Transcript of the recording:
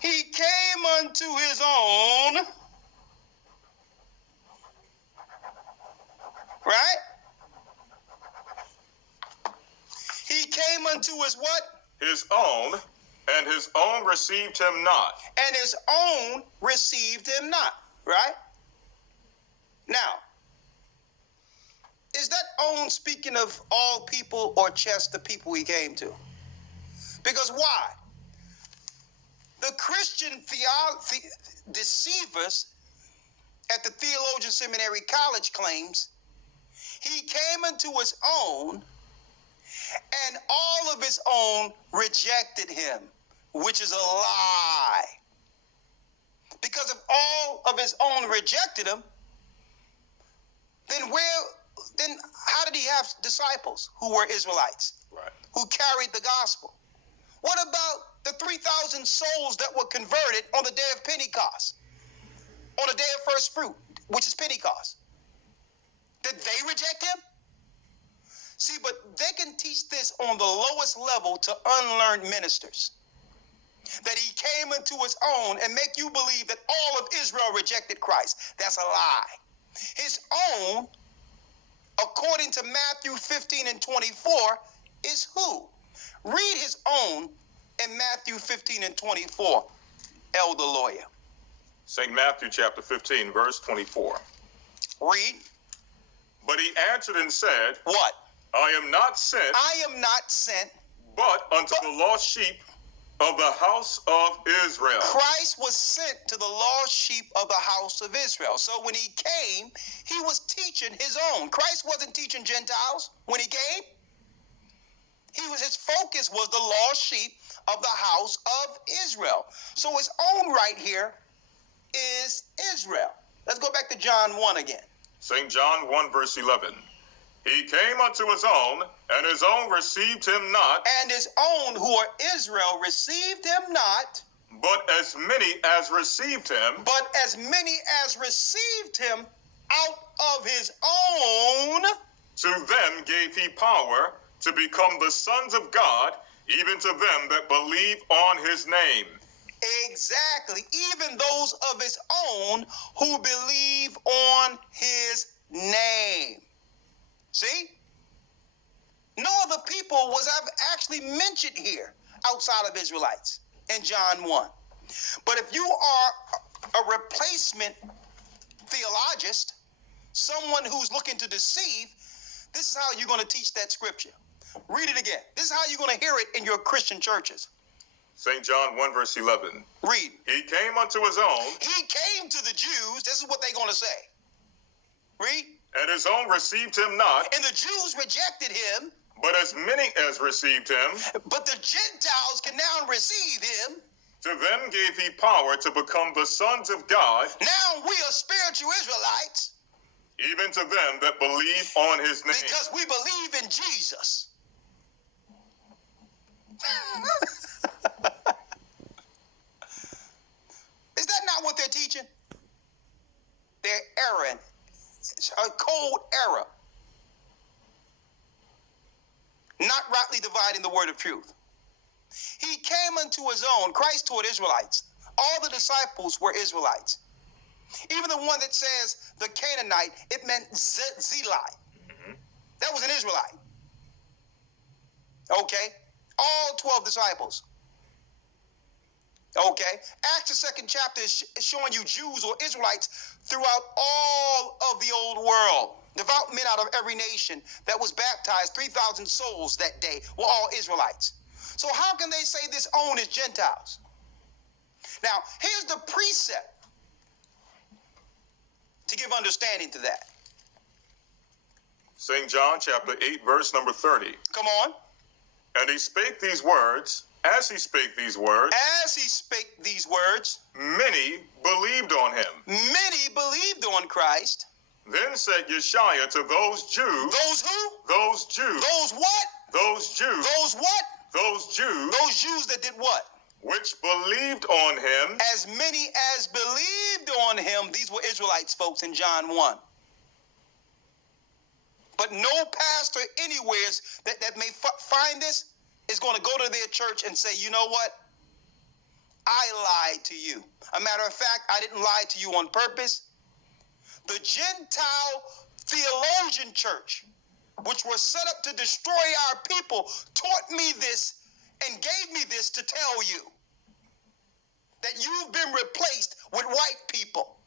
He came unto his own. Right? He came unto his what? His own, and his own received him not. And his own received him not. Right? Now, is that own speaking of all people or just the people he came to? Because why? The Christian deceivers at the Theologian Seminary College claims he came unto his own and all of his own rejected him, which is a lie. Because if all of his own rejected him, then how did he have disciples who were Israelites, Right. who carried the gospel? What about the 3,000 souls that were converted on the day of Pentecost, on the day of first fruit, which is Pentecost? Did they reject him? See, but they can teach this on the lowest level to unlearned ministers, that he came into his own and make you believe that all of Israel rejected Christ. That's a lie. His own, according to Matthew 15 and 24, is who? Read his own in Matthew 15 and 24, elder lawyer. St. Matthew chapter 15, verse 24. Read. But he answered and said, What? I am not sent, I am not sent, but unto the lost sheep of the house of Israel. Christ was sent to the lost sheep of the house of Israel. So when he came, he was teaching his own. Christ wasn't teaching Gentiles when he came. His focus was the lost sheep of the house of Israel. So his own right here is Israel. Let's go back to John 1 again. St. John 1, verse 11. He came unto his own, and his own received him not. And his own, who are Israel, received him not. But as many as received him, But as many as received him out of his own, to them gave he power to become the sons of God, even to them that believe on his name. exactly, even those of his own who believe on his name. See? No other people was actually mentioned here outside of Israelites in John 1. But if you are a replacement theologist, someone who's looking to deceive, this is how you're going to teach that scripture. Read it again. This is how you're going to hear it in your Christian churches. St. John 1, verse 11. Read. He came unto his own, He came to the Jews. This is what they're going to say. Read. and his own received him not. And the Jews rejected him, But as many as received him, but the Gentiles can now receive him. to them gave he power to become the sons of God, Now we are spiritual Israelites even to them that believe on his name. because we believe in Jesus. Is that not what they're teaching? They're erring. It's a cold error. Not rightly dividing the word of truth. He came unto his own. Christ taught Israelites. All the disciples were Israelites. Even the one that says the Canaanite, it meant Zeli. That was an Israelite. Okay? All 12 disciples. Okay? Acts, the second chapter, is showing you Jews or Israelites throughout all of the old world. Devout men out of every nation that was baptized, 3,000 souls that day were all Israelites. So how can they say this own is Gentiles? Now, here's the precept to give understanding to that. St. John chapter 8, verse number 30. Come on. And he spake these words, as he spake these words, As he spake these words, many believed on him. many believed on Christ. Then said Yashaya to those Jews, Those who? those Jews, Those what? those Jews, Those what? those Jews, Those Jews that did what? which believed on him, As many as believed on him. These were Israelites, folks, in John 1. But no pastor anywhere that may find this is going to go to their church and say, you know what? I lied to you. A matter of fact, I didn't lie to you on purpose. The Gentile theologian church, which was set up to destroy our people, taught me this and gave me this to tell you that you've been replaced with white people.